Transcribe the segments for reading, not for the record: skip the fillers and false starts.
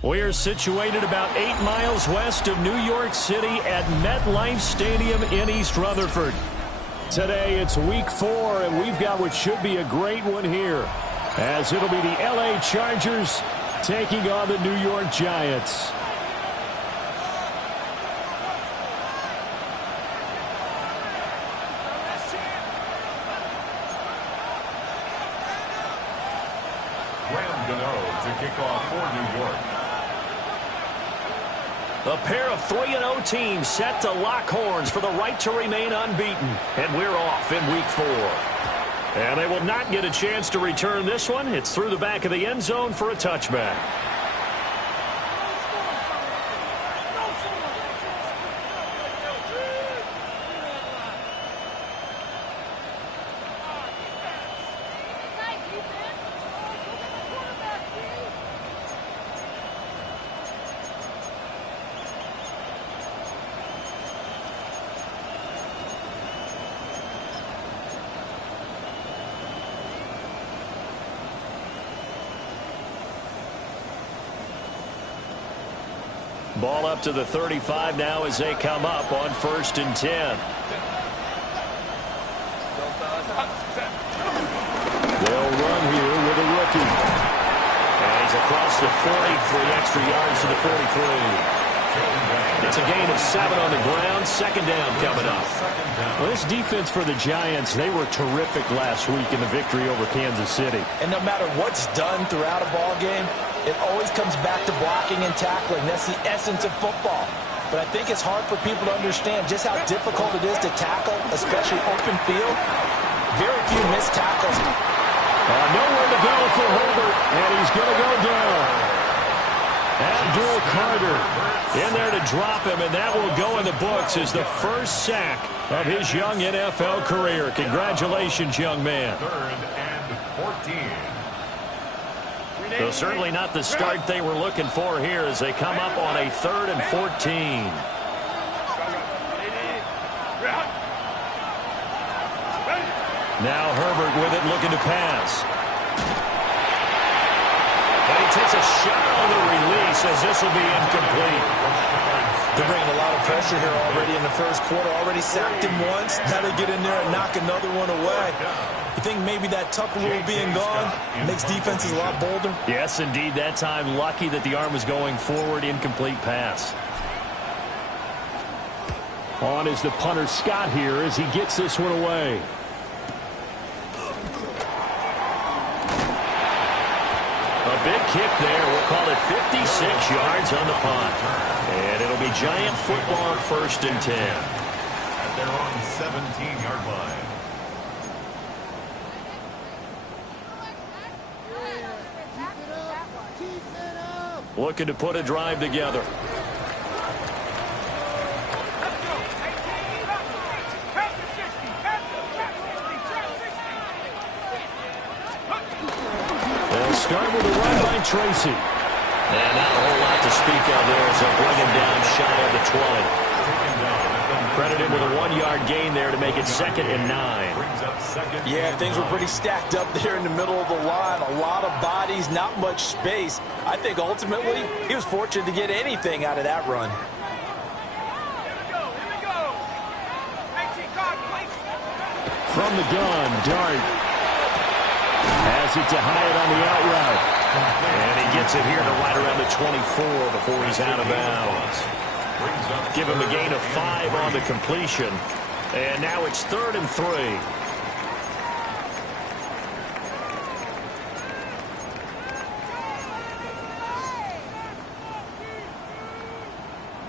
We're situated about 8 miles west of New York City at MetLife Stadium in East Rutherford. Today it's week 4, and we've got what should be a great one here, as it'll be the LA Chargers taking on the New York Giants. Gotw to kick off for New York. A pair of 3-0 teams set to lock horns for the right to remain unbeaten. And we're off in week 4. And they will not get a chance to return this one. It's through the back of the end zone for a touchback. Ball up to the 35 now as they come up on 1st and 10. They'll run here with a rookie. And he's across the 40 for the extra yards to the 43. It's a gain of 7 on the ground. 2nd down coming up. Well, this defense for the Giants, they were terrific last week in the victory over Kansas City. And no matter what's done throughout a ball game, it always comes back to blocking and tackling. That's the essence of football. But I think it's hard for people to understand just how difficult it is to tackle, especially open field. Very few missed tackles. Nowhere to go for Herbert, and he's going to go down. Abdul Carter in there to drop him, and that will go in the books as the first sack of his young NFL career. Congratulations, young man. 3rd and 14. So certainly not the start they were looking for here as they come up on a 3rd and 14. Now Herbert with it, looking to pass. And he takes a shot on the release as this will be incomplete. They're bringing a lot of pressure here already in the first quarter. Already sacked him once. Now they get in there and knock another one away. You think maybe that Tucker rule being gone makes defenses a lot bolder? Yes, indeed. That time lucky that the arm was going forward. Incomplete pass. On is the punter Scott here as he gets this one away. A big kick there. We'll call it 56 yards on the punt. And it'll be Giant football, 1st and 10. At their own 17-yard line. Looking to put a drive together. They'll start with a run by Tracy. And not a whole lot to speak of there as they'll bring him down shy of the 20. Credit him with a 1-yard gain there to make it 2nd and 9. Yeah, things were pretty stacked up there in the middle of the line. A lot of bodies, not much space. I think ultimately he was fortunate to get anything out of that run. From the gun, Dart has it to Hyatt on the out route. And he gets it here to right around the 24 before he's out of bounds. Give him a gain of 5 on the completion. And now it's 3rd and 3.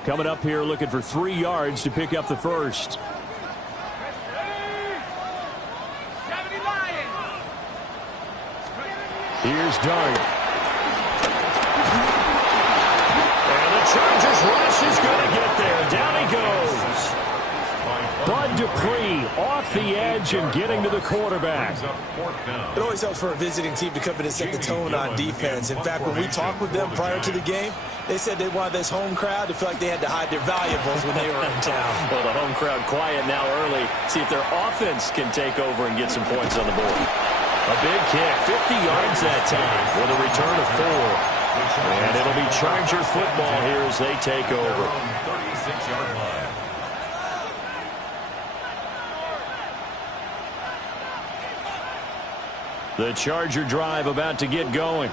Coming up here looking for 3 yards to pick up the first. Here's Dart. And the Chargers rush is going to get there. Down he goes. Bud Dupree off the edge and getting to the quarterback. It always helps for a visiting team to come in and set the tone on defense. In fact, when we talked with them prior to the game, they said they wanted this home crowd to feel like they had to hide their valuables when they were in town. Well, the home crowd quiet now early. See if their offense can take over and get some points on the board. A big kick, 50 yards that time with a return of 4. And it'll be Charger football here as they take over. 36-yard line. The Charger drive about to get going.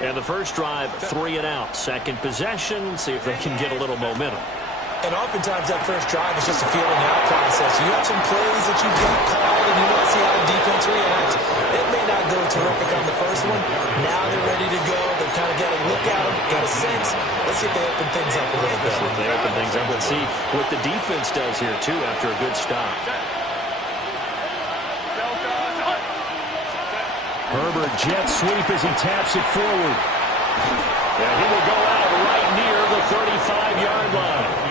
And the first drive, 3 and out. Second possession, see if they can get a little momentum. And oftentimes that first drive is just a feeling out process. You have some plays that you've got called and you want to see how the defense reacts. It may not go terrific on the first one. Now they're ready to go. They've kind of got a look at them, got a sense. Let's see if they open things up a little bit. If they open things up, let's see what the defense does here, too, after a good stop. Herbert jet sweep as he taps it forward. And he will go out right near the 35-yard line.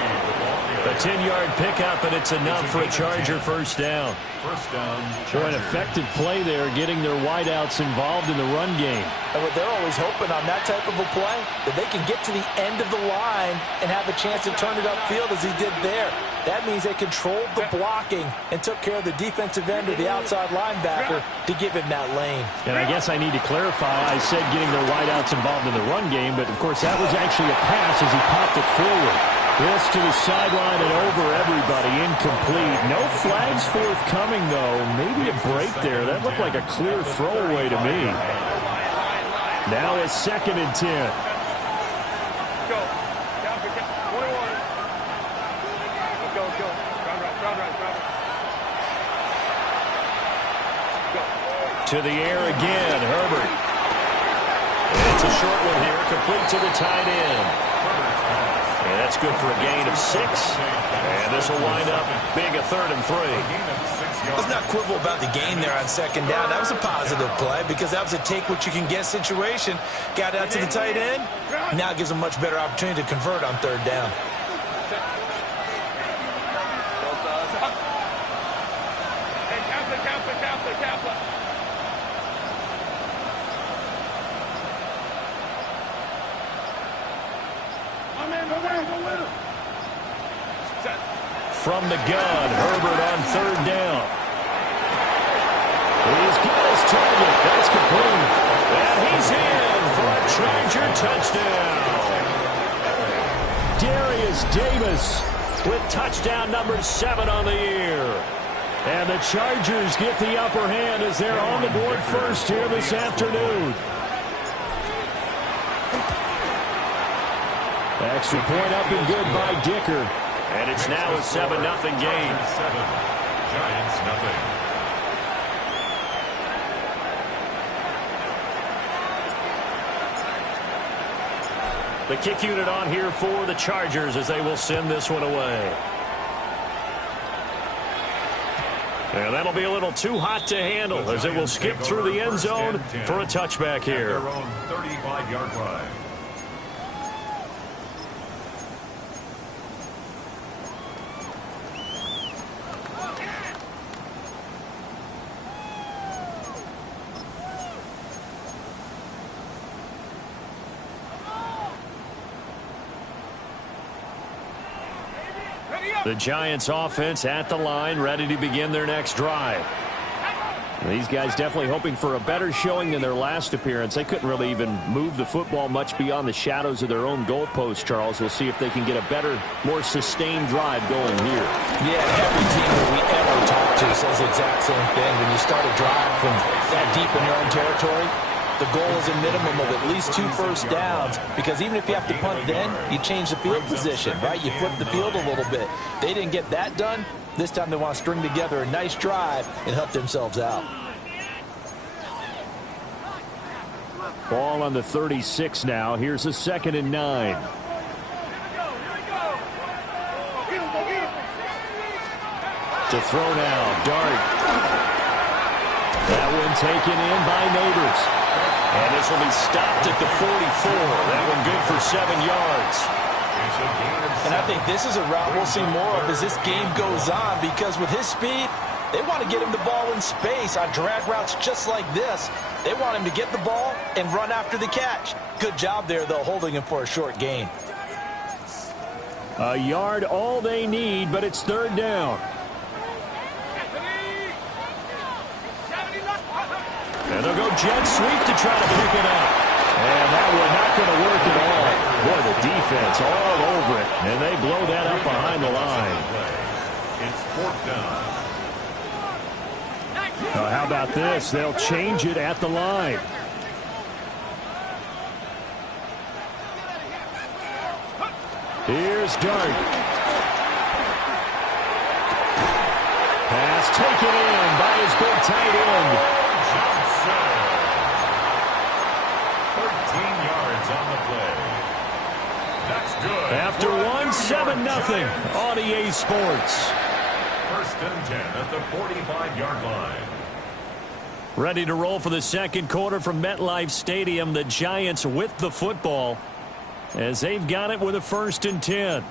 A 10-yard pickup, and it's enough for a Charger first down. First down. Boy, an effective play there, getting their wideouts involved in the run game. And what they're always hoping on that type of a play, that they can get to the end of the line and have a chance to turn it upfield as he did there. That means they controlled the blocking and took care of the defensive end or the outside linebacker to give him that lane. And I guess I need to clarify, I said getting their wideouts involved in the run game, but of course that was actually a pass as he popped it forward. This to the sideline and over everybody, incomplete. No flags forthcoming, though. Maybe a break there. That looked like a clear throwaway to me. Now it's 2nd and 10. Go. Down for 21. Go. Round right. Go. To the air again, Herbert. It's a short one here, complete to the tight end. And that's good for a gain of 6. And this will wind up being a 3rd and 3. Let's not quibble about the gain there on 2nd down. That was a positive play because that was a take-what-you-can-get situation. Got out to the tight end. Now gives them much better opportunity to convert on 3rd down. Kaplan. From the gun, Herbert on 3rd down. He's got his target. That's complete. And he's in for a Charger touchdown. Darius Davis with touchdown number 7 on the year. And the Chargers get the upper hand as they're on the board first here this afternoon. Extra point up and good by Dicker. And it's now a 7-0 game. 7. Giants nothing. The kick unit on here for the Chargers as they will send this one away. And that'll be a little too hot to handle as it will skip through the end zone for a touchback here. Their own 35-yard line. The Giants offense at the line, ready to begin their next drive. These guys definitely hoping for a better showing than their last appearance. They couldn't really even move the football much beyond the shadows of their own goalpost, Charles. We'll see if they can get a better, more sustained drive going here. Yeah, every team that we ever talk to says the exact same thing. When you start a drive from that deep in your own territory, the goal is a minimum of at least 2 first downs, because even if you have to punt then, you change the field position, right? You flip the field a little bit. They didn't get that done. This time they want to string together a nice drive and help themselves out. Ball on the 36 now. Here's a 2nd and 9. To throw now, Dart. That one taken in by Neighbors. And this will be stopped at the 44. That one good for 7 yards. And I think this is a route we'll see more of as this game goes on, because with his speed, they want to get him the ball in space on drag routes just like this. They want him to get the ball and run after the catch. Good job there, though, holding him for a short gain. A yard all they need, but it's 3rd down. And they'll go jet sweep to try to pick it up. And that one not going to work at all. Boy, the defense all over it. And they blow that up behind the line. It's 4th down. How about this? They'll change it at the line. Here's Dart. Pass taken in by his big tight end. Johnson. 13 yards on the play. That's good. After 7-0 on EA Sports. 1st and 10 at the 45-yard line. Ready to roll for the second quarter from MetLife Stadium. The Giants with the football as they've got it with a 1st and 10.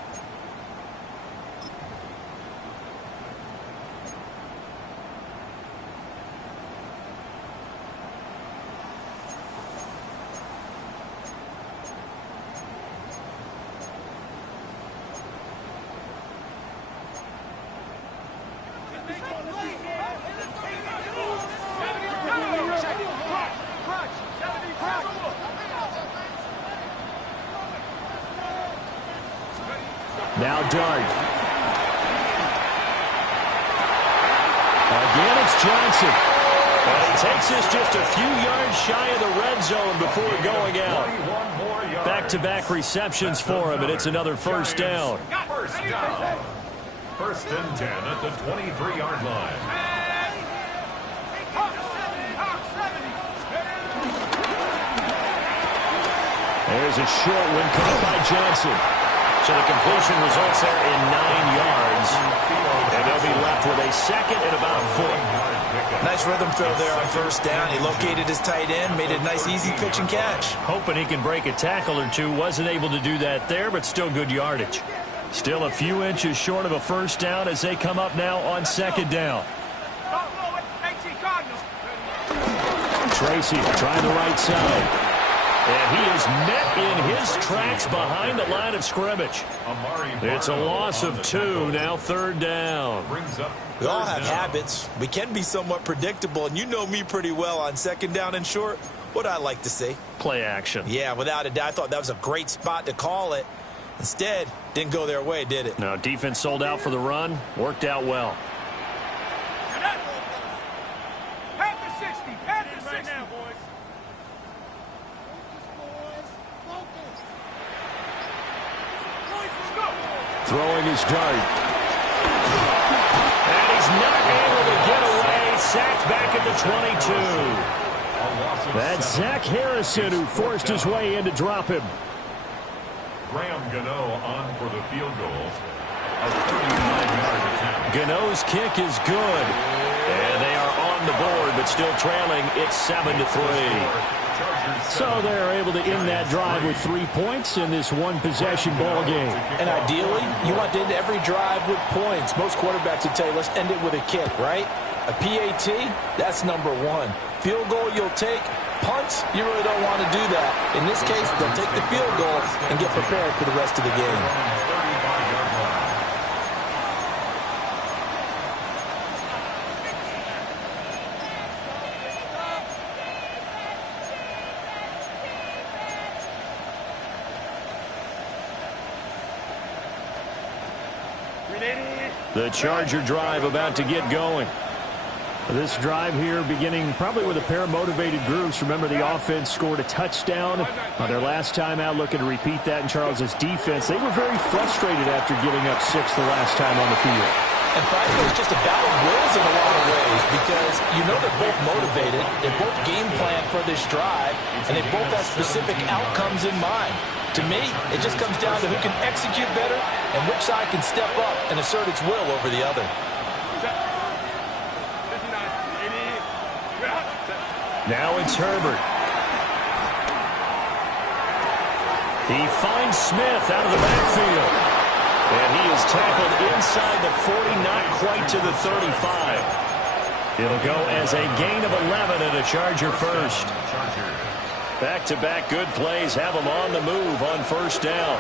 Now Dart. Again, it's Johnson. And he takes this just a few yards shy of the red zone before going out. Back-to-back receptions for him, and it's another 1st down. 1st down. 1st and 10 at the 23-yard line. There's a short one caught by Johnson. So the completion results there in 9 yards. And they'll be left with a 2nd and about 4. Nice rhythm throw there on 1st down. He located his tight end, made a nice easy pitch and catch. Hoping he can break a tackle or two. Wasn't able to do that there, but still good yardage. Still a few inches short of a 1st down as they come up now on 2nd down. Tracy trying the right side. And he is met in his tracks behind the line of scrimmage. It's a loss of 2, now 3rd down. We all have habits. We can be somewhat predictable, and you know me pretty well on 2nd down and short. What I like to say? Play action. Yeah, without a doubt. I thought that was a great spot to call it. Instead, didn't go their way, did it? No, defense sold out for the run. Worked out well. Throwing his Dart. And he's not able to get away. Sacked back at the 22. That's Zach Harrison who forced his way in to drop him. Gotw on for the field goal. A 39-yard attempt. Gano's kick is good. And they are on the board, but still trailing. It's 7-3. So they're able to end that drive with 3 points in this one-possession ball game. And ideally, you want to end every drive with points. Most quarterbacks would tell you, let's end it with a kick, right? A PAT, that's number 1. Field goal you'll take. Punts, you really don't want to do that. In this case, they'll take the field goal and get prepared for the rest of the game. The Charger drive about to get going. This drive here beginning probably with a pair of motivated groups. Remember, the offense scored a touchdown on their last time out, looking to repeat that in Charles's defense. They were very frustrated after giving up 6 the last time on the field. And frankly, it's just a battle of wills in a lot of ways because you know they're both motivated, they both game plan for this drive, and they both have specific outcomes in mind. To me, it just comes down to who can execute better and which side can step up and assert its will over the other. Now it's Herbert. He finds Smith out of the backfield. And he is tackled inside the 40, not quite to the 35. It'll go as a gain of 11 and a Charger first. Back-to-back good plays have them on the move on 1st down.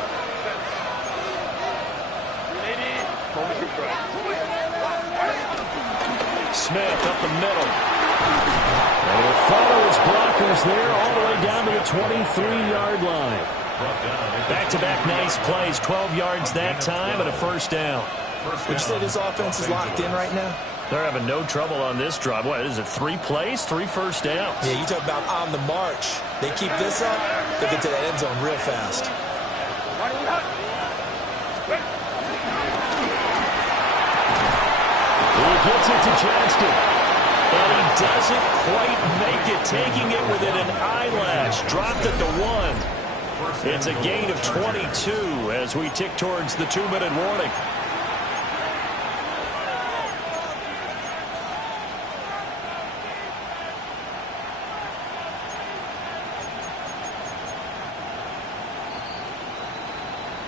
Smith up the middle. And he'll follow his blockers there all the way down to the 23-yard line. Back-to-back nice plays, 12 yards that time and a first down. Would you say this offense is locked in right now? They're having no trouble on this drive. What is it, 3 plays, 3 first downs? Yeah, you talk about on the march. They keep this up, they'll get to that end zone real fast. He gets it to Johnston. And he doesn't quite make it, taking it within an eyelash. Dropped at the 1. It's a gain of 22 as we tick towards the 2-minute warning.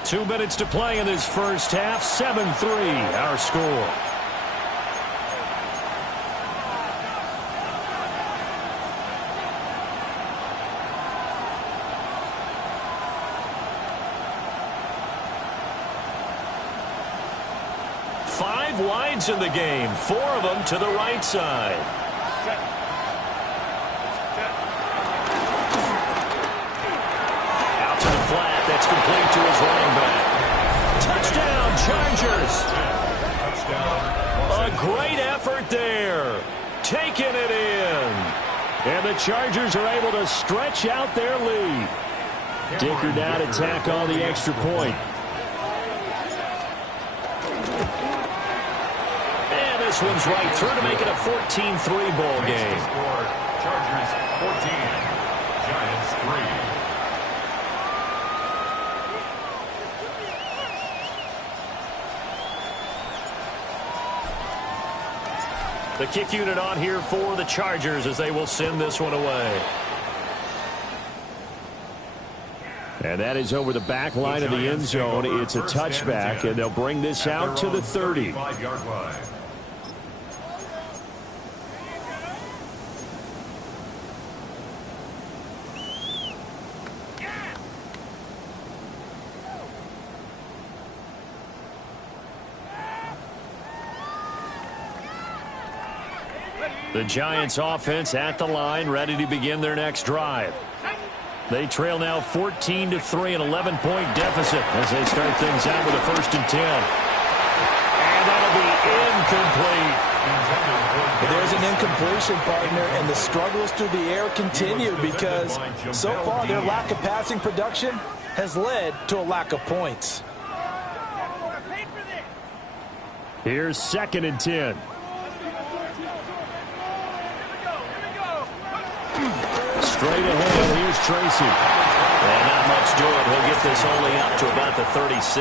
Two minutes to play in this first half. 7-3, our score. Five wides in the game, 4 of them to the right side. Out to the flat, that's complete to his running back. Touchdown, Chargers! A great effort there, taking it in. And the Chargers are able to stretch out their lead. Dicker now to tack on the extra point. This one's right through to make it a 14-3 ball game. Chargers 14, Giants 3. The kick unit on here for the Chargers as they will send this one away. And that is over the back line of the end zone. It's a touchback, and they'll bring this out to the 30. 35-yard line. The Giants offense at the line, ready to begin their next drive. They trail now 14-3, an 11-point deficit as they start things out with a 1st and 10. And that'll be incomplete. There's an incompletion, partner, and the struggles through the air continue because so far their lack of passing production has led to a lack of points. Here's 2nd and 10. Straight ahead, here's Tracy. And not much doing. He'll get this only up to about the 36.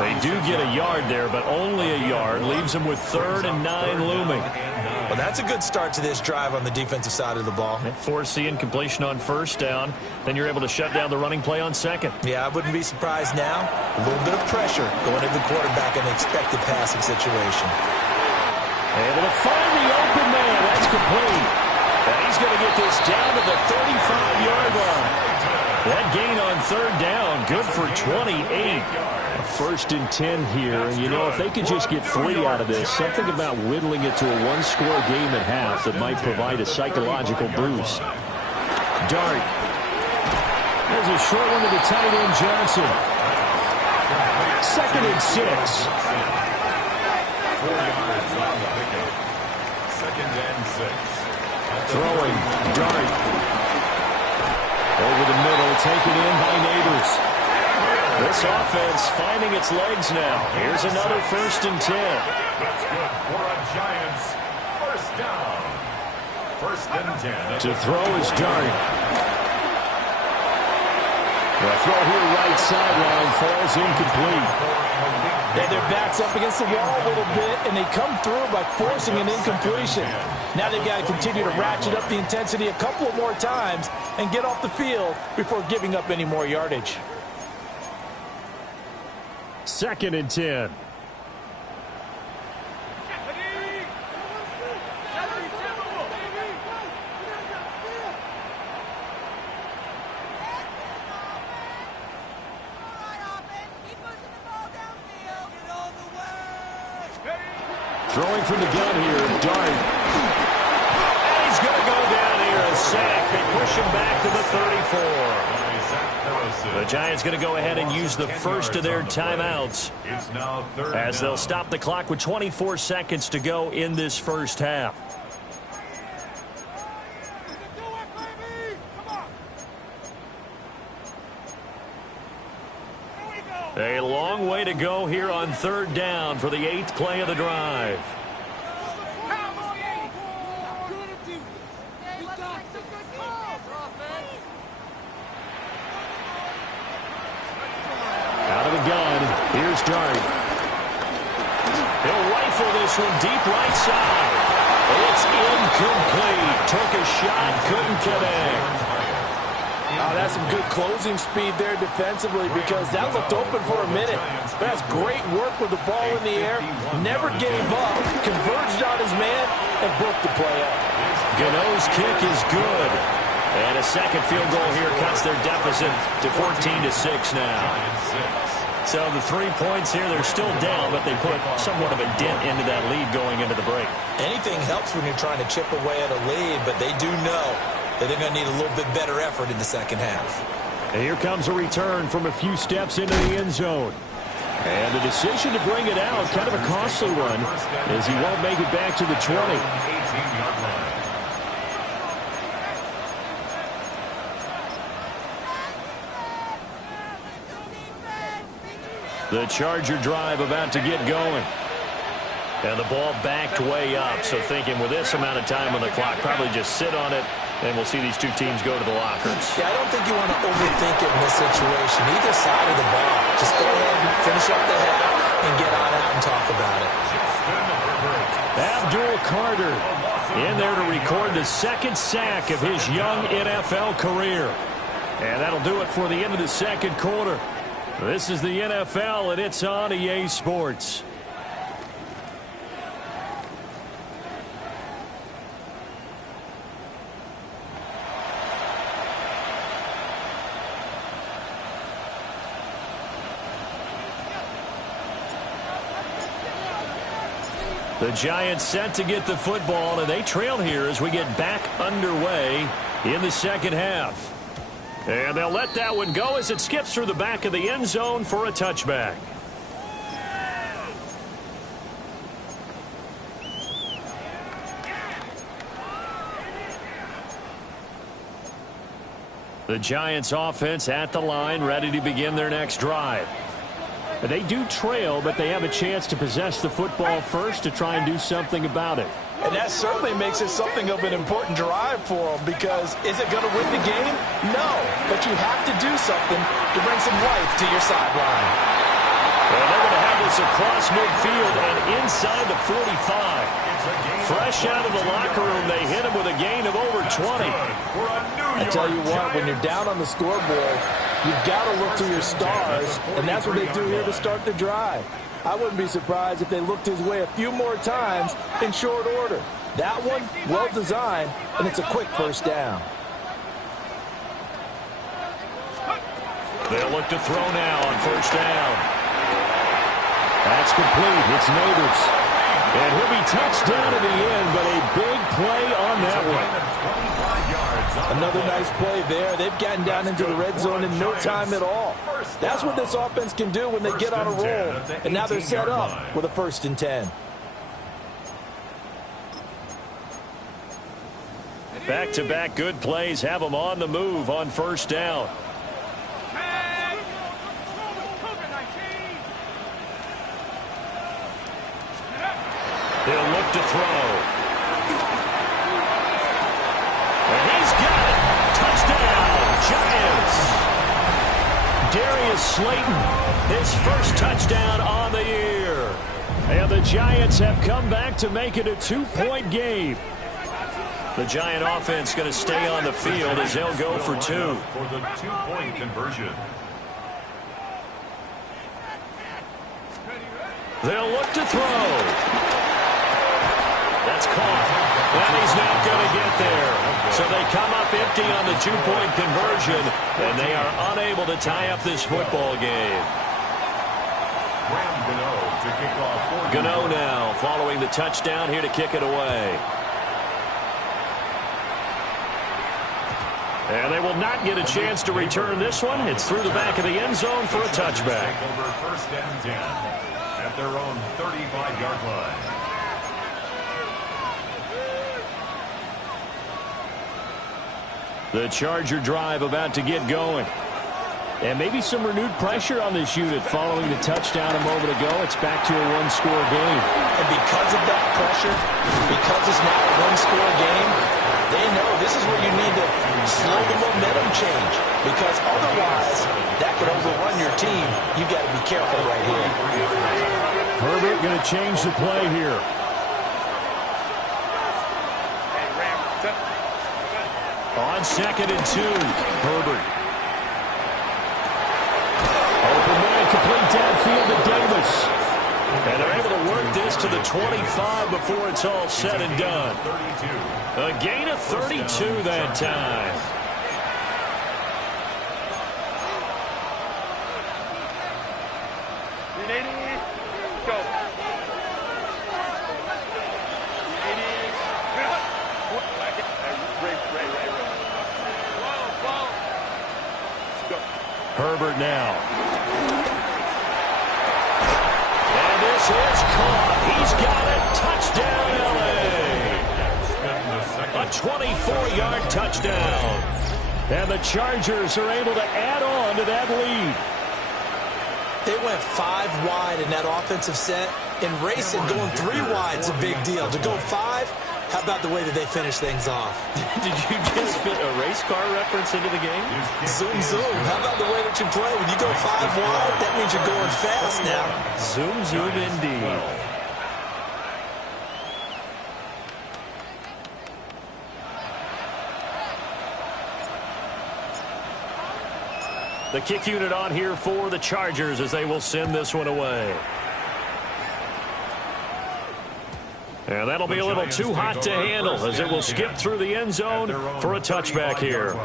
They do get a yard there, but only a yard. Leaves them with 3rd and 9 looming. Well, that's a good start to this drive on the defensive side of the ball. Force the incompletion on 1st down. Then you're able to shut down the running play on 2nd. Yeah, I wouldn't be surprised now. A little bit of pressure going into the quarterback in an expected passing situation. Able to find the open man. That's complete. And he's going to get this down to the 35-yard line. That gain on 3rd down, good for 28. 1st and 10 here. And, you know, if they could just get 3 out of this, something about whittling it to a 1-score game at half that might provide a psychological boost. Dart. There's a short one to the tight end, Johnson. 2nd and 6. 4 yards on the pickup. 2nd and 6. Throwing, Dart. Over the middle, taken in by Neighbors. This offense finding its legs now. Here's another 1st and 10. That's good for a Giants 1st down. 1st and 10. To throw is Dart. The throw here right sideline falls incomplete. Yeah, their back's up against the wall a little bit, and they come through by forcing an incompletion. Now they've got to continue to ratchet up the intensity a couple more times and get off the field before giving up any more yardage. 2nd and 10. Throwing from the gun here, Dart. push him back to the 34. The Giants going to go ahead and use the first of their timeouts as they'll stop the clock with 24 seconds to go in this first half. A long way to go here on third down for the 8th play of the drive. Out of the gun, here's Dart. He'll rifle this one deep right side. It's incomplete. Took a shot, couldn't connect. Oh, that's some good closing speed there defensively because that looked open for a minute. But that's great work with the ball in the air. Never gave up, converged on his man, and broke the play up. Gotw's kick is good. And a second field goal here cuts their deficit to 14-6 now. So the 3 points here, they're still down, but they put somewhat of a dent into that lead going into the break. Anything helps when you're trying to chip away at a lead, but they do know that they're going to need a little bit better effort in the second half. And here comes a return from a few steps into the end zone. And the decision to bring it out, kind of a costly one, as he won't make it back to the 20. The Charger drive about to get going. And the ball backed way up, so thinking with this amount of time on the clock, probably just sit on it, and we'll see these two teams go to the lockers. Yeah, I don't think you want to overthink it in this situation. Either side of the ball. Just go ahead and finish up the half and get on out and talk about it. Abdul Carter in there to record the second sack of his young NFL career. And that'll do it for the end of the second quarter. This is the NFL, and it's on EA Sports. The Giants set to get the football, and they trail here as we get back underway in the second half. And they'll let that one go as it skips through the back of the end zone for a touchback. The Giants offense at the line, ready to begin their next drive. They do trail, but they have a chance to possess the football first to try and do something about it. And that certainly makes it something of an important drive for them because is it going to win the game? No, but you have to do something to bring some life to your sideline. Well, they're going to have this across midfield and inside the 45. Fresh out of the locker room, they hit him with a gain of over 20. I tell you what, when you're down on the scoreboard, you've got to look to your stars, and that's what they do here to start the drive. I wouldn't be surprised if they looked his way a few more times in short order. That one, well designed, and it's a quick first down. They'll look to throw now on first down. That's complete. It's Neighbors. And he'll be touched down at the end, but a big play on that one. Another nice play there. They've gotten down into the red zone in no time at all. That's what this offense can do when they get on a roll. And now they're set up with a 1st and 10. Back-to-back good plays have them on the move on first down. They'll look to throw. And he's got it. Touchdown, Giants. Darius Slayton, his first touchdown on the year. And the Giants have come back to make it a 2-point game. The Giant offense going to stay on the field as they'll go for 2. For the 2-point conversion. They'll look to throw. That's caught. And he's not going to get there. So they come up empty on the 2-point conversion, and they are unable to tie up this football game. Gotw now following the touchdown here to kick it away. And they will not get a chance to return this one. It's through the back of the end zone for a touchback. Take over first and 10 at their own 35-yard line. The Charger drive about to get going. And maybe some renewed pressure on this unit following the touchdown a moment ago. It's back to a one-score game. And because of that pressure, because it's now a one-score game, they know this is where you need to slow the momentum change. Because otherwise, that could overrun your team. You've got to be careful right here. Herbert going to change the play here. On 2nd and 2, Herbert. Open man, complete downfield to Davis. And they're able to work this to the 25 before it's all said and done. A gain of 32 that time. Go. Herbert now. And this is caught. He's got it. Touchdown, L.A. A 24-yard touchdown. And the Chargers are able to add on to that lead. They went 5 wide in that offensive set. In racing, going 3 wide is a big deal. To go 5, how about the way that they finish things off? Did you just fit a race car reference into the game? Zoom, zoom. How about the way that you play? When you go 5 wide, that means you're going fast now. Zoom, zoom indeed. The kick unit on here for the Chargers as they will send this one away. And that'll be a little too hot to handle as it will skip through the end zone for a touchback here.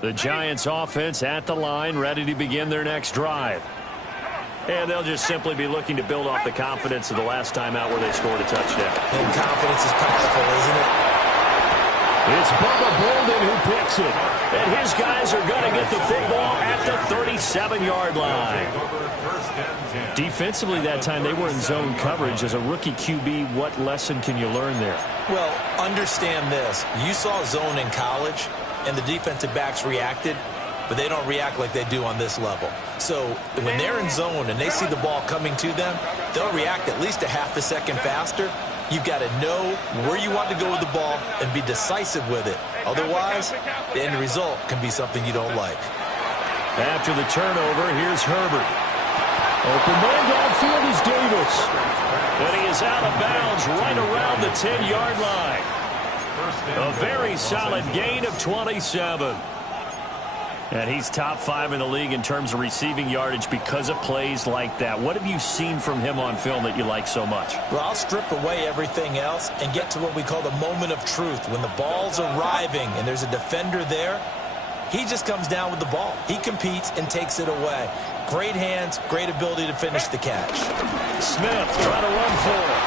The Giants offense at the line, ready to begin their next drive. And they'll just simply be looking to build off the confidence of the last time out where they scored a touchdown. And confidence is powerful, isn't it? It's Bubba Bolden who picks it. And his guys are going to get the football at the 37-yard line. Defensively that time, they were in zone coverage. As a rookie QB, what lesson can you learn there? Well, understand this. You saw zone in college, and the defensive backs reacted, but they don't react like they do on this level. So when they're in zone and they see the ball coming to them, they'll react at least a half a second faster. You've got to know where you want to go with the ball and be decisive with it. Otherwise, the end result can be something you don't like. After the turnover, here's Herbert. Open man downfield is Davis. And he is out of bounds right around the 10-yard line. A very solid gain of 27. And he's top 5 in the league in terms of receiving yardage because of plays like that. What have you seen from him on film that you like so much? Well, I'll strip away everything else and get to what we call the moment of truth. When the ball's arriving and there's a defender there, he just comes down with the ball. He competes and takes it away. Great hands, great ability to finish the catch. Smith trying to run for it.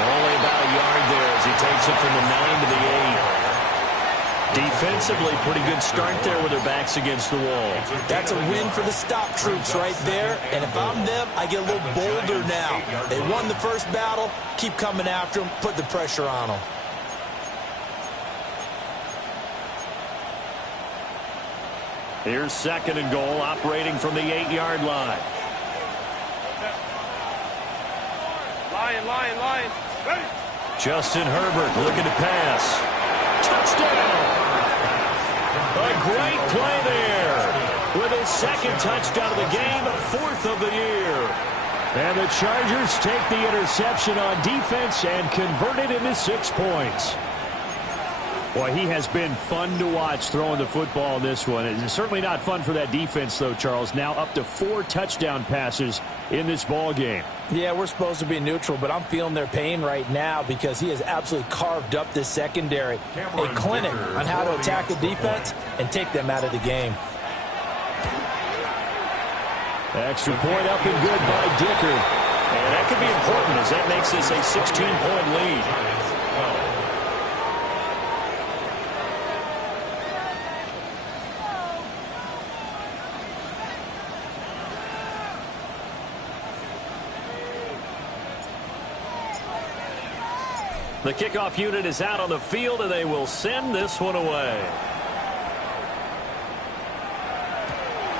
And only about a yard there as he takes it from the 9 to the 8. Defensively, pretty good start there with their backs against the wall. That's a win for the stop troops right there. And if I'm them, I get a little bolder now. They won the first battle. Keep coming after them. Put the pressure on them. Here's 2nd and goal, operating from the 8-yard line. Lion. Ready. Justin Herbert looking to pass. Touchdown! A great play there with his 2nd touchdown of the game, 4th of the year. And the Chargers take the interception on defense and convert it into 6 points. Boy, he has been fun to watch throwing the football in this one. It's certainly not fun for that defense, though, Charles. Now up to 4 touchdown passes in this ball game. Yeah, we're supposed to be neutral, but I'm feeling their pain right now because he has absolutely carved up this secondary. A clinic on how to attack the defense and take them out of the game. Extra point up and good by Dicker. And that could be important as that makes this a 16-point lead. The kickoff unit is out on the field, and they will send this one away.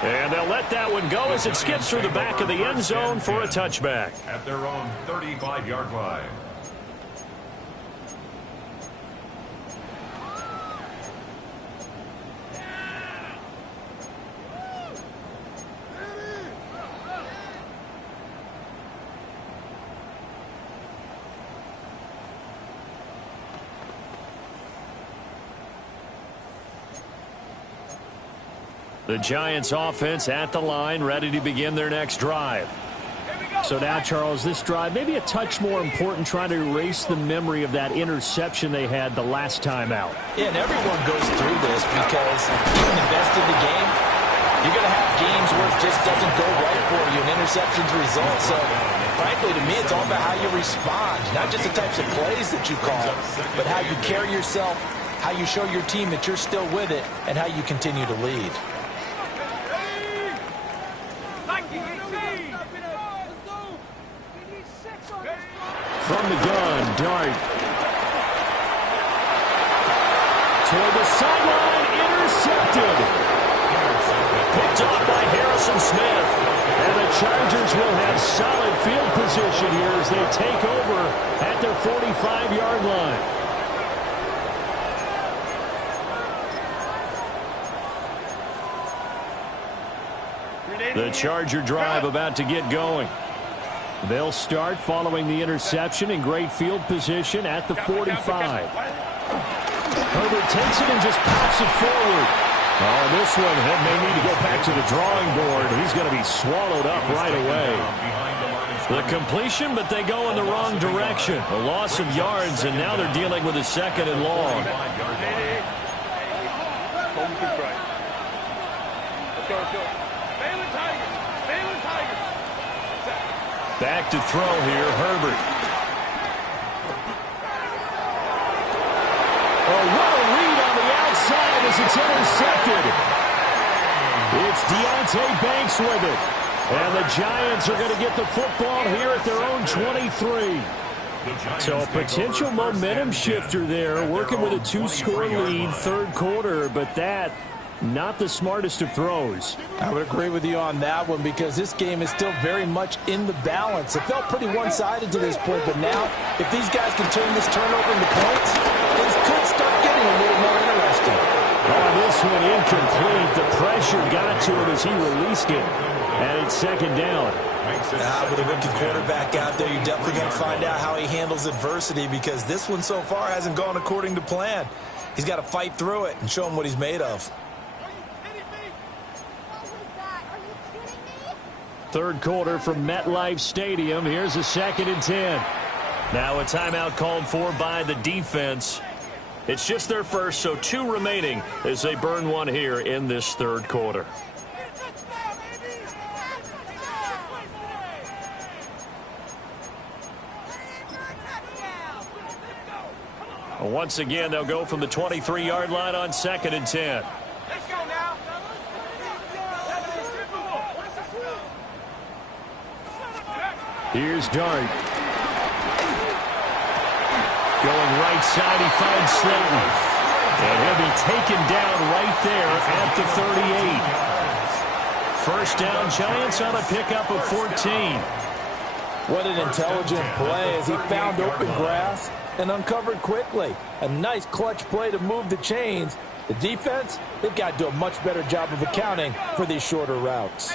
And they'll let that one go as it skips through the back of the end zone for a touchback. At their own 35-yard line. The Giants offense at the line, ready to begin their next drive. So now, Charles, this drive maybe a touch more important, trying to erase the memory of that interception they had the last time out. Yeah, and everyone goes through this because even the best in the game, you're going to have games where it just doesn't go right for you, and interceptions result. So, frankly, to me, it's all about how you respond, not just the types of plays that you call, but how you carry yourself, how you show your team that you're still with it, and how you continue to lead. From the gun, Dart. Toward the sideline, intercepted. Picked off by Harrison Smith. And the Chargers will have solid field position here as they take over at their 45-yard line. The Charger drive about to get going. They'll start following the interception in great field position at the 45. Herbert takes it and just pops it forward. Oh, this one may need to go back to the drawing board. He's going to be swallowed up right away. The completion, but they go in the wrong direction. A loss of yards, and now they're dealing with a second and long. Back to throw here, Herbert. Oh, what a read on the outside as it's intercepted. It's Deontay Banks with it. And the Giants are going to get the football here at their own 23. So a potential momentum shifter there, working with a two-score lead, third quarter, but that not the smartest of throws. I would agree with you on that one because this game is still very much in the balance. It felt pretty one-sided to this point, but now if these guys can turn this turnover into points, things could start getting a little more interesting. Oh, this one incomplete. The pressure got to him as he released it, and it's second down. With a rookie quarterback out there, you're definitely going to find out how he handles adversity because this one so far hasn't gone according to plan. He's got to fight through it and show him what he's made of. Third quarter from MetLife Stadium. Here's a 2nd and 10. Now a timeout called for by the defense. It's just their first, so 2 remaining as they burn one here in this third quarter. Once again, they'll go from the 23-yard line on 2nd and 10. Let's go now. Here's Dart. Going right side, he finds Slayton. And he'll be taken down right there at the 38. First down, Giants on a pickup of 14. What an intelligent play as he found open grass and uncovered quickly. A nice clutch play to move the chains. The defense, they've got to do a much better job of accounting for these shorter routes.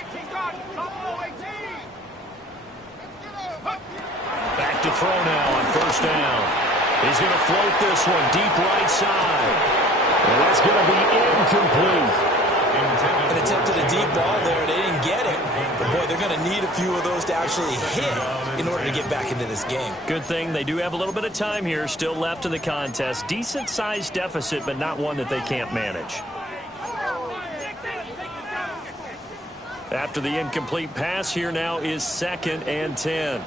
Back to throw now on first down. He's going to float this one deep right side. And that's going to be incomplete. An attempt at a deep ball there. They didn't get it. But, boy, they're going to need a few of those to actually hit in order to get back into this game. Good thing they do have a little bit of time here still left in the contest. Decent-sized deficit, but not one that they can't manage. After the incomplete pass, here now is 2nd and 10.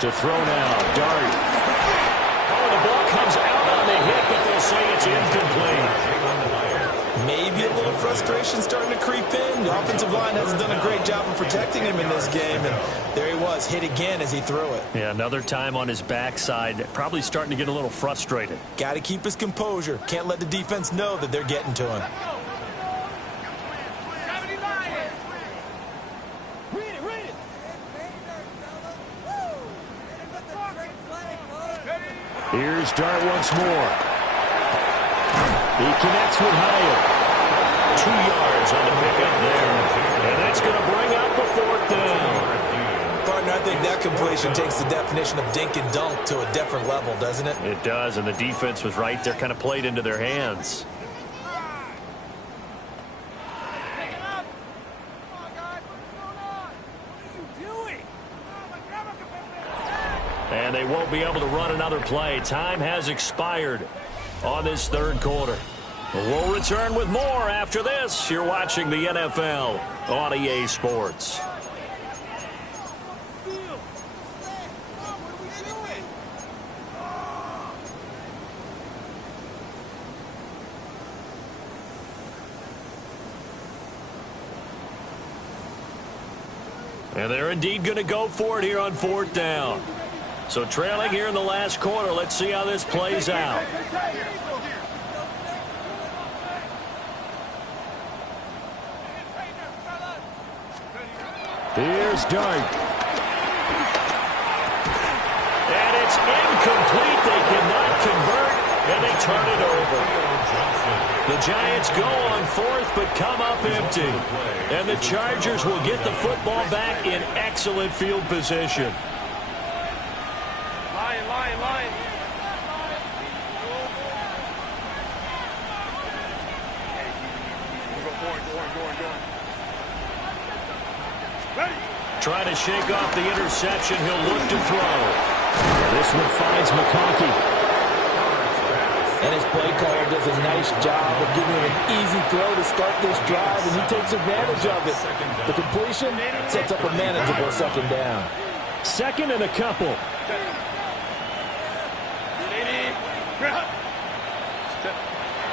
To throw now, Dart. Oh, the ball comes out on the hit, but they'll say it's incomplete. Maybe a little frustration starting to creep in. The offensive line hasn't done a great job of protecting him in this game, and there he was, hit again as he threw it. Yeah, another time on his backside, probably starting to get a little frustrated. Got to keep his composure. Can't let the defense know that they're getting to him. Here's Dart once more. He connects with Hyatt. 2 yards on the pickup there. And that's going to bring up a 4th down. Partner, I think that completion takes the definition of dink and dunk to a different level, doesn't it? It does, and the defense was right there, kind of played into their hands. And they won't be able to run another play. Time has expired on this 3rd quarter. We'll return with more after this. You're watching the NFL on EA Sports. And they're indeed going to go for it here on 4th down. So trailing here in the last quarter. Let's see how this plays out. Here's Dart. And it's incomplete. They cannot convert, and they turn it over. The Giants go on 4th, but come up empty. And the Chargers will get the football back in excellent field position. Lion. Trying to shake off the interception. He'll look to throw. This one finds McConkey. And his play caller does a nice job of giving him an easy throw to start this drive, and he takes advantage of it. The completion sets up a manageable 2nd down. 2nd and a couple.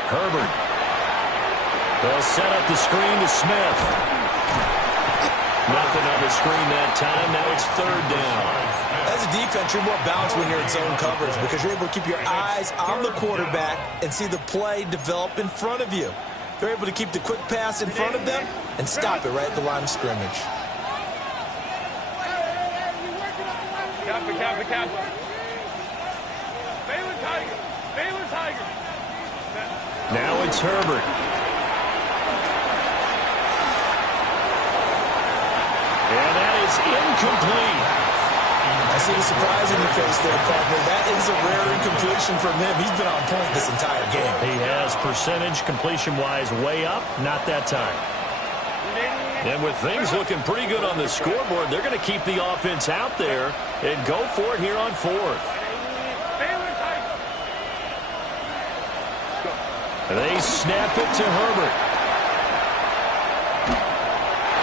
Herbert. They'll set up the screen to Smith. Nothing on the screen that time. Now it's 3rd down. As a defense, you're more balanced when you're in zone coverage because you're able to keep your eyes on the quarterback and see the play develop in front of you. They're able to keep the quick pass in front of them and stop it right at the line of scrimmage. Kappa. Baylor Tiger. Now it's Herbert. And that is incomplete. I see the surprise in your face there, partner. That is a rare incompletion from him. He's been on point this entire game. He has percentage completion-wise way up, not that time. And with things looking pretty good on the scoreboard, they're going to keep the offense out there and go for it here on 4th. They snap it to Herbert.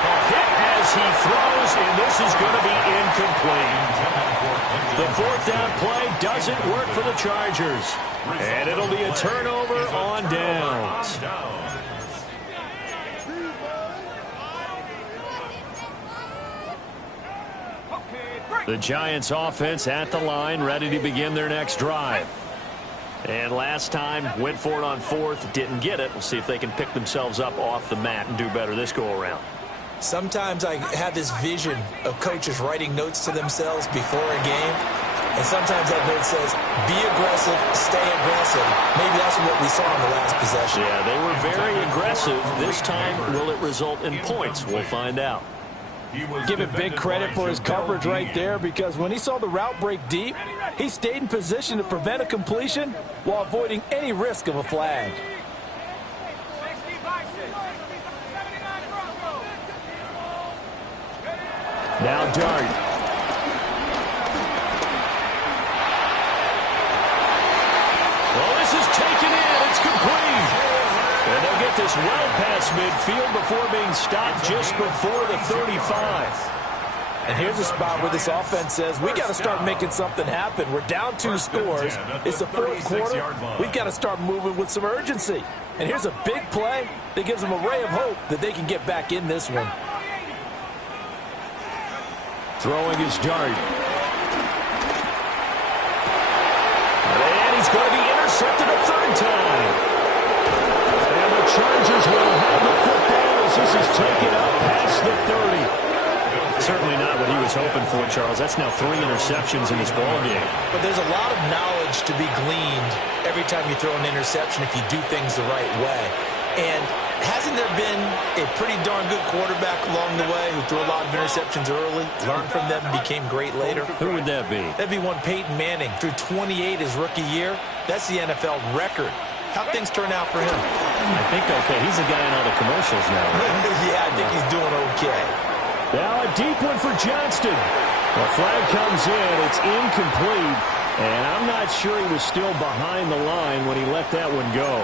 A hit as he throws, and this is going to be incomplete. The 4th down play doesn't work for the Chargers. And it'll be a turnover on downs. The Giants offense at the line, ready to begin their next drive. And last time, went for it on 4th, didn't get it. We'll see if they can pick themselves up off the mat and do better this go-around. Sometimes I have this vision of coaches writing notes to themselves before a game. And sometimes that note says, be aggressive, stay aggressive. Maybe that's what we saw in the last possession. Yeah, they were very aggressive. This time, will it result in points? We'll find out. Give it big credit for his coverage right there, because when he saw the route break deep, he stayed in position to prevent a completion while avoiding any risk of a flag. Now Dart. this well past midfield before being stopped just before the 35. And here's a spot where this offense says, we got to start making something happen. We're down 2 scores. It's the 4th quarter. We've got to start moving with some urgency. And here's a big play that gives them a ray of hope that they can get back in this one. Throwing his dart. And he's going to be intercepted a 3rd time. And the Chargers will have the football as this is taken up past the 30. Certainly not what he was hoping for, Charles. That's now 3 interceptions in this ball game. But there's a lot of knowledge to be gleaned every time you throw an interception if you do things the right way. And hasn't there been a pretty darn good quarterback along the way who threw a lot of interceptions early, learned from them, and became great later? Who would that be? That'd be one Peyton Manning. Threw 28 his rookie year. That's the NFL record. How'd things turn out for him? I think okay. He's the guy in all the commercials now, right? Yeah, I think he's doing okay. Now a deep one for Johnston. The flag comes in. It's incomplete. And I'm not sure he was still behind the line when he let that one go.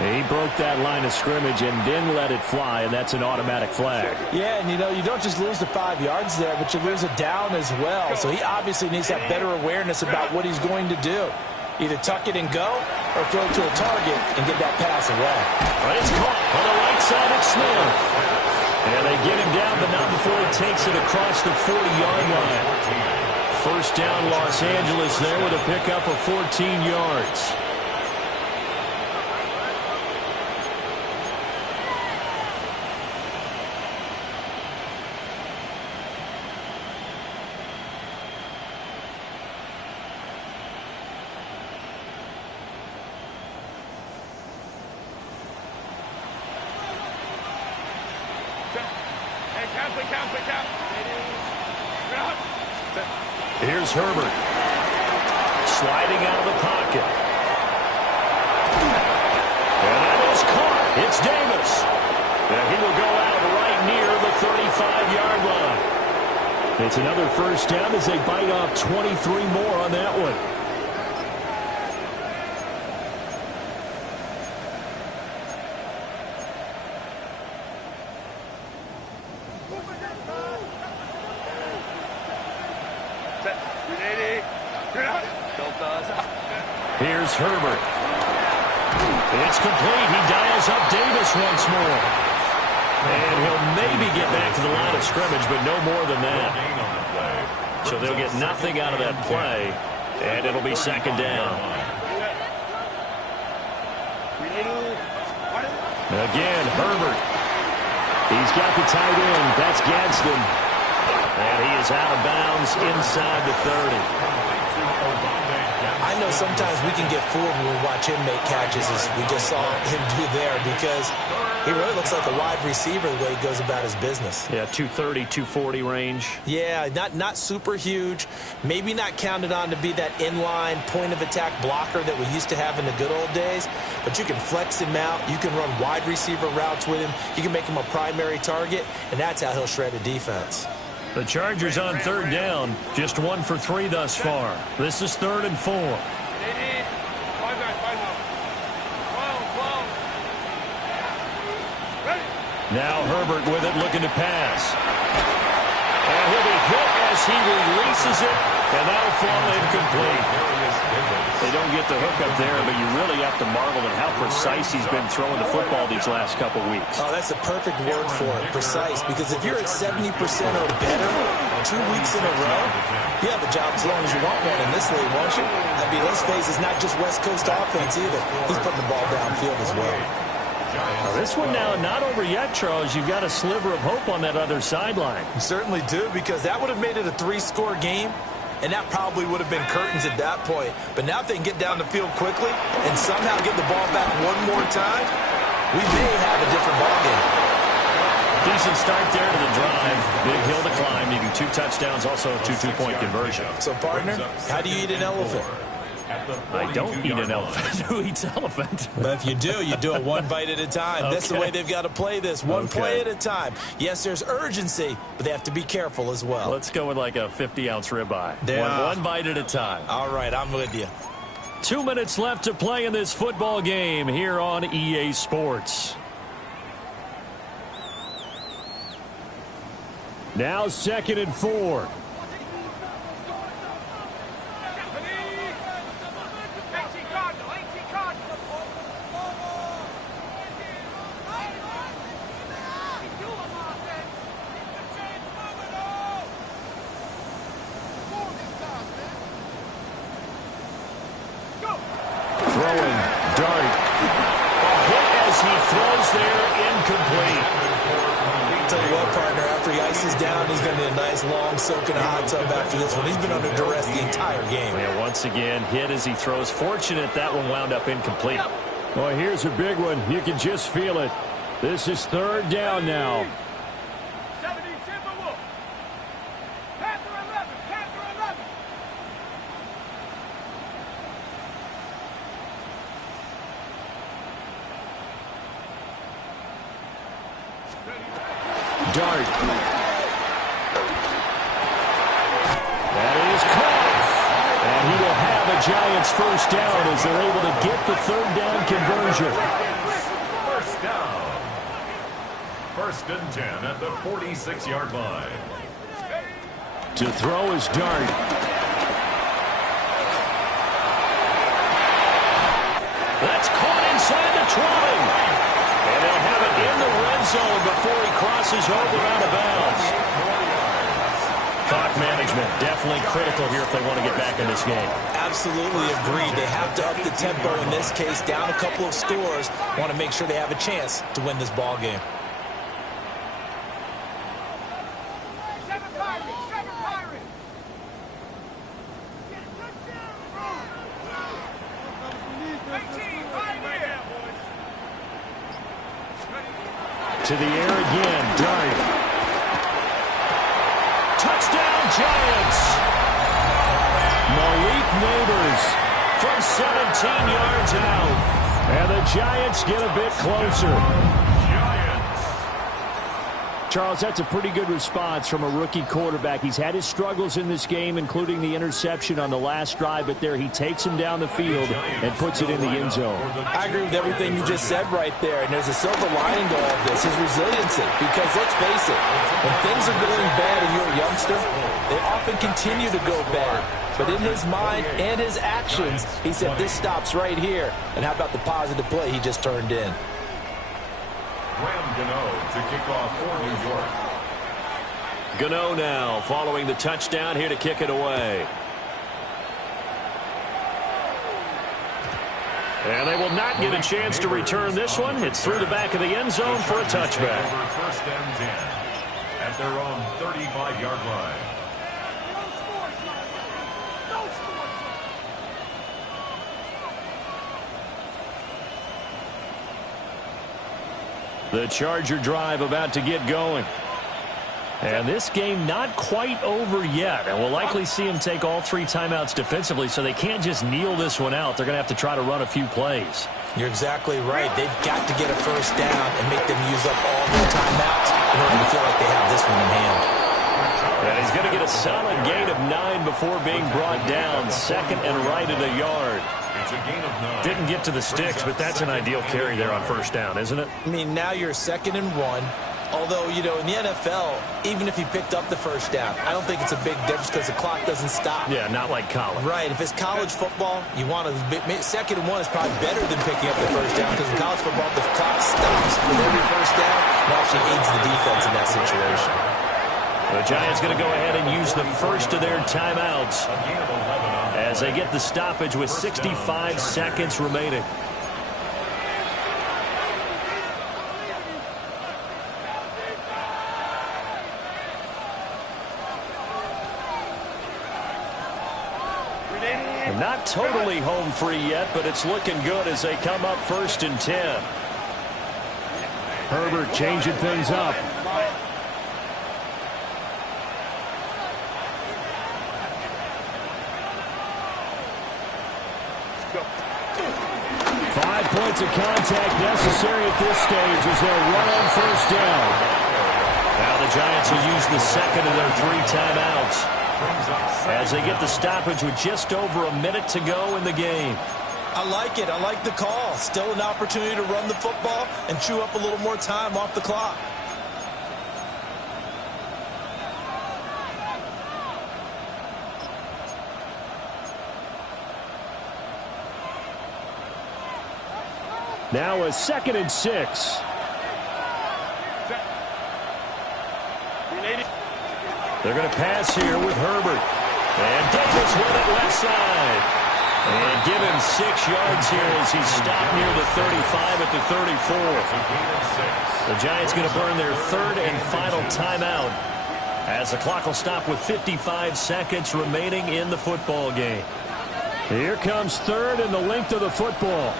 He broke that line of scrimmage and then let it fly, and that's an automatic flag. Yeah, and you don't just lose the 5 yards there, but you lose it down as well. So he obviously needs to have better awareness about what he's going to do. Either tuck it and go or throw it to a target and get that pass away. But it's caught on the right side of Smith. And they get him down, but not before he takes it across the 40-yard line. 1st down, Los Angeles there with a pickup of 14 yards. Here's Herbert. Sliding out of the pocket. And that is caught. It's Davis. And he will go out right near the 35-yard line. It's another 1st down as they bite off 23 more on that one. Here's Herbert. It's complete. He dials up Davis once more. And he'll maybe get back to the line of scrimmage, but no more than that. So they'll get nothing out of that play, and it'll be 2nd down. Again, Herbert. He's got the tight end. That's Gadsden. And he is out of bounds inside the 30. I know sometimes we can get fooled when we watch him make catches, as we just saw him do there, because he really looks like a wide receiver the way he goes about his business. Yeah, 230, 240 range. Yeah, not super huge. Maybe not counted on to be that inline point-of-attack blocker that we used to have in the good old days, but you can flex him out. You can run wide receiver routes with him. You can make him a primary target, and that's how he'll shred a defense. The Chargers on 3rd down, just 1 for 3 thus far. This is 3rd and 4. Now Herbert with it, looking to pass. And he'll be hit as he releases it, and that'll fall incomplete. They don't get the hook up there, but you really have to marvel at how precise he's been throwing the football these last couple weeks. Oh, that's a perfect word for it, precise, because if you're at 70% or better 2 weeks in a row, you have a job as long as you want one in this league, won't you? I mean, let's face it, it's not just West Coast offense either. He's putting the ball downfield as well. Now this one now not over yet, Charles. You've got a sliver of hope on that other sideline. You certainly do, because that would have made it a 3-score game, and that probably would have been curtains at that point. But now if they can get down the field quickly and somehow get the ball back one more time, we may have a different ball game. Decent start there to the drive. Big hill to climb, needing 2 touchdowns, also a 2 two-point conversion. So, partner, how do you eat an elephant? I don't eat an elephant. Who eats elephant? But if you do it 1 bite at a time. Okay. That's the way they've got to play this, one play at a time. Yes, there's urgency, but they have to be careful as well. Let's go with like a 50-ounce ribeye. One bite at a time. All right, I'm with you. 2 minutes left to play in this football game here on EA Sports. Now 2nd and 4. Throwing, dart. A hit as he throws there, incomplete. Tell you what, partner, after he ices down, he's going to need a nice long soak in a hot tub after this one. He's been under duress the entire game. Yeah, once again, hit as he throws. Fortunate that one wound up incomplete. Well, here's a big one. You can just feel it. This is 3rd down now. Dart. That is caught. And he will have a Giants first down as they're able to get the 3rd down conversion. First down. 1st and 10 at the 46-yard line. To throw is Dart. That's caught inside the 20. And they'll have it in the red zone before he crosses over out of bounds. Clock management definitely critical here if they want to get back in this game. Absolutely agreed. They have to up the tempo in this case, down a couple of scores. Want to make sure they have a chance to win this ball game. To the air again. Dart. Touchdown, Giants. Malik Neighbors From 17 yards out. And the Giants get a bit closer. Charles, that's a pretty good response from a rookie quarterback. He's had his struggles in this game, including the interception on the last drive, but there he takes him down the field and puts it in the end zone. I agree with everything you just said right there, and there's a silver lining to all of this, his resiliency, because let's face it, when things are going bad and you're a youngster, they often continue to go bad. But in his mind and his actions, he said, this stops right here. And how about the positive play he just turned in? Gotw to kick off for New York. Gotw now following the touchdown here to kick it away. And they will not get a chance to return this one. It's through the back of the end zone for a touchback. 1st and 10 at their own 35-yard line. The Charger drive about to get going. And this game not quite over yet. And we'll likely see them take all 3 timeouts defensively, so they can't just kneel this one out. They're going to have to try to run a few plays. You're exactly right. They've got to get a first down and make them use up all their timeouts in order to feel like they have this one in hand. And he's going to get a solid gain of 9 before being brought down. 2nd and right at a yard. It's a gain of 9. Didn't get to the sticks, but that's an ideal carry there on first down, isn't it? I mean, now you're 2nd and 1. Although, you know, in the NFL, even if he picked up the first down, I don't think it's a big difference because the clock doesn't stop. Yeah, not like college. Right. If it's college football, you want to 2nd and 1 is probably better than picking up the first down because in college football, the clock stops with every first down. It actually aids the defense in that situation. The Giants going to go ahead and use the first of their timeouts as they get the stoppage with 65 seconds remaining. Not totally home free yet, but it's looking good as they come up 1st and 10. Herbert changing things up. Five points of contact necessary at this stage as they'll run on first down. Now the Giants will use the 2nd of their 3 timeouts. as they get the stoppage with just over a minute to go in the game. I like it. I like the call. Still an opportunity to run the football and chew up a little more time off the clock. Now a 2nd and 6. They're going to pass here with Herbert. And Davis with it left side. And give him 6 yards here as he's stopped near the 35 at the 34. The Giants going to burn their 3rd and final timeout as the clock will stop with 55 seconds remaining in the football game. Here comes 3rd and the length of the football.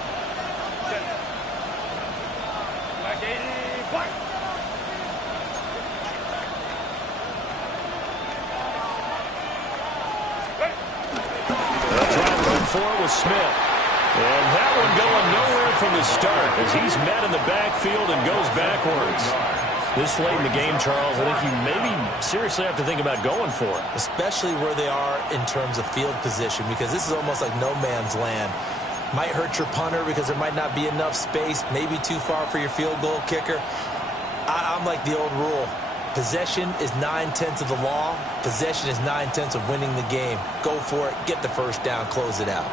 Was Smith. And that one going nowhere from the start as he's met in the backfield and goes backwards. This late in the game, Charles, I think you maybe seriously have to think about going for it. Especially where they are in terms of field position, because this is almost like no man's land. Might hurt your punter because there might not be enough space, maybe too far for your field goal kicker. I'm like the old rule. Possession is 9/10 of the law. Possession is 9/10 of winning the game. Go for it. Get the first down. Close it out.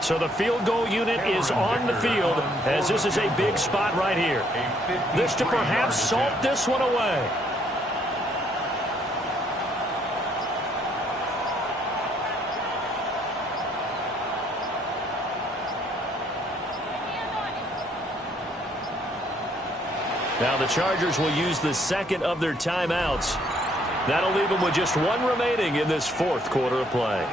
So the field goal unit is on the field as this is a big spot right here. This to perhaps salt this one away. Now the Chargers will use the 2nd of their timeouts. That'll leave them with just 1 remaining in this 4th quarter of play.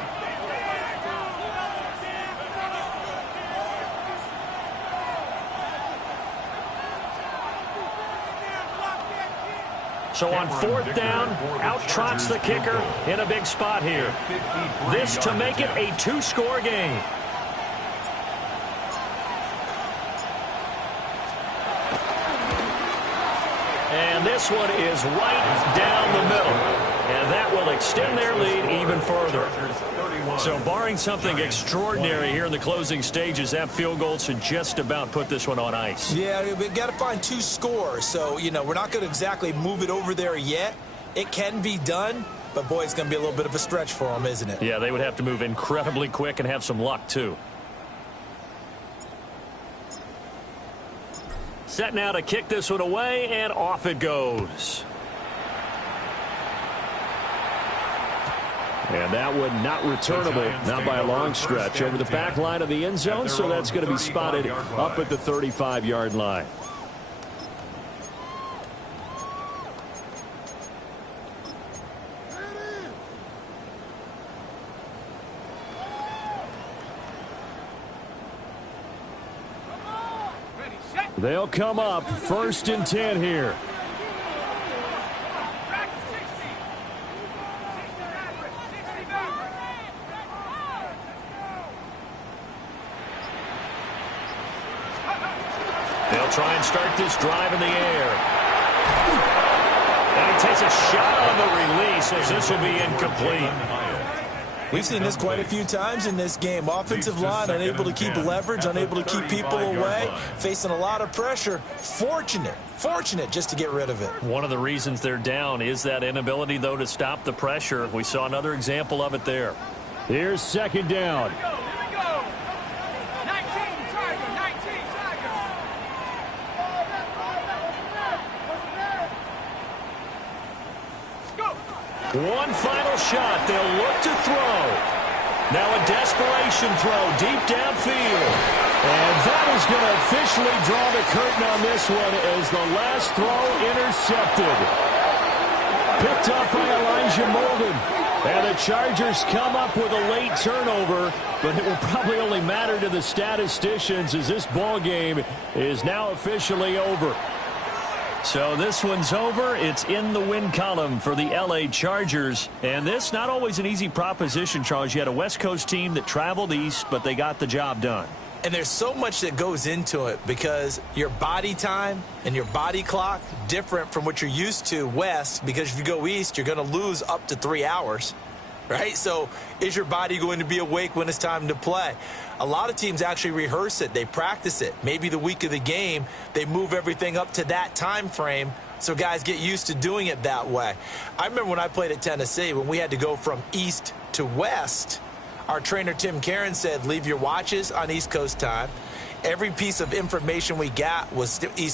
So on 4th down, out trots the kicker in a big spot here. This to make it a 2-score game. And this one is right down the middle. And that will extend their lead even further. So barring something extraordinary here in the closing stages, that field goal should just about put this one on ice. Yeah, we got to find 2 scores. So, you know, we're not going to exactly move it over there yet. It can be done, but boy, it's going to be a little bit of a stretch for them, isn't it? Yeah, they would have to move incredibly quick and have some luck, too. Set now to kick this one away, and off it goes. And that one not returnable, not by a long stretch, over the back line of the end zone, so that's going to be spotted up at the 35-yard line. They'll come up 1st and 10 here. They'll try and start this drive in the air. And he takes a shot on the release as this will be incomplete. We've seen this quite a few times in this game. Offensive line unable to keep leverage, unable to keep people away, facing a lot of pressure. Fortunate just to get rid of it. One of the reasons they're down is that inability, though, to stop the pressure. We saw another example of it there. Here's 2nd down. One final shot. They'll look to throw. Now a desperation throw deep downfield. And that is going to officially draw the curtain on this one as the last throw intercepted. Picked up by Elijah Molden. And the Chargers come up with a late turnover, but it will probably only matter to the statisticians as this ball game is now officially over. So this one's over. It's in the win column for the L.A. Chargers. And this not always an easy proposition, Charles. You had a West Coast team that traveled east, but they got the job done. And there's so much that goes into it because your body time and your body clock different from what you're used to west, because if you go east, you're going to lose up to 3 hours, right? So is your body going to be awake when it's time to play? A lot of teams actually rehearse it. They practice it. Maybe the week of the game, they move everything up to that time frame so guys get used to doing it that way. I remember when I played at Tennessee, when we had to go from east to west, our trainer, Tim Karen, said, leave your watches on East Coast time. Every piece of information we got was East